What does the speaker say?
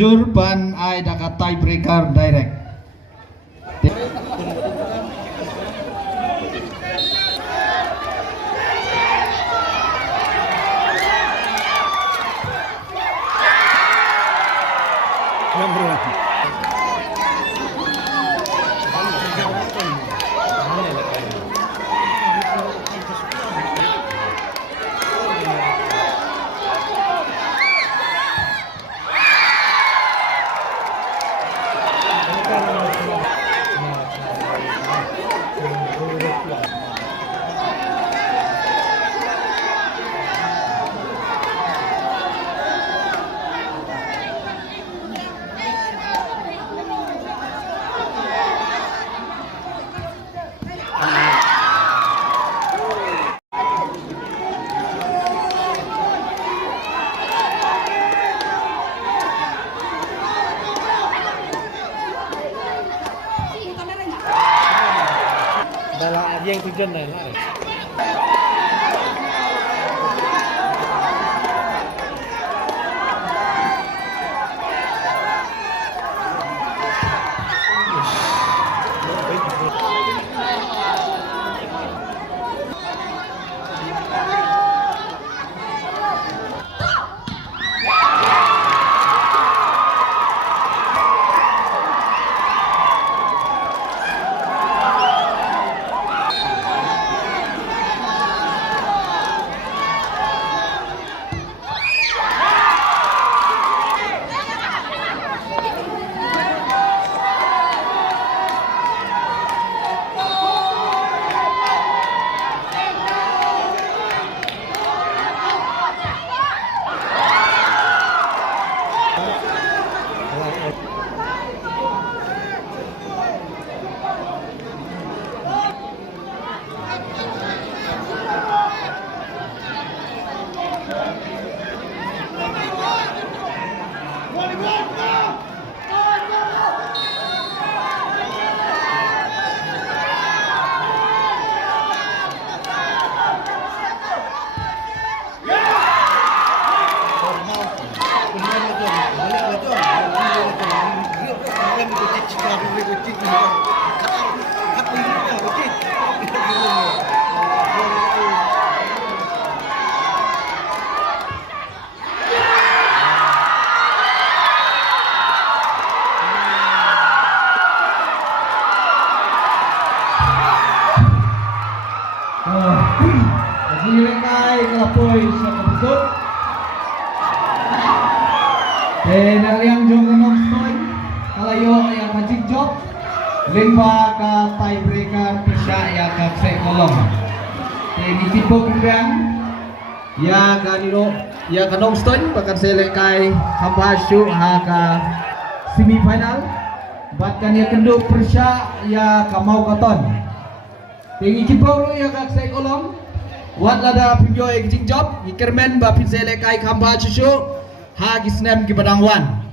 Manjur ban ay daka tiebreaker direct. Dalam aja yang tujuan lain lah. Silekay kalapoy sa kabusot. Nagriang jong kanong stoy. Kalayo ay majigjok. Limba ka tiebreaker pisya ya ka kolom. Gitipog riang ya kanino ya kanong stoy bakal silekay hambasyo ha ka semifinal. Bat kanya kendo pisya ya kamau katon. Gitipog ya ka kolom. Wat lada pinjoy gijing job, ikermen ba pinsele kai khamba chuchu, ha gisnem ki badangwan.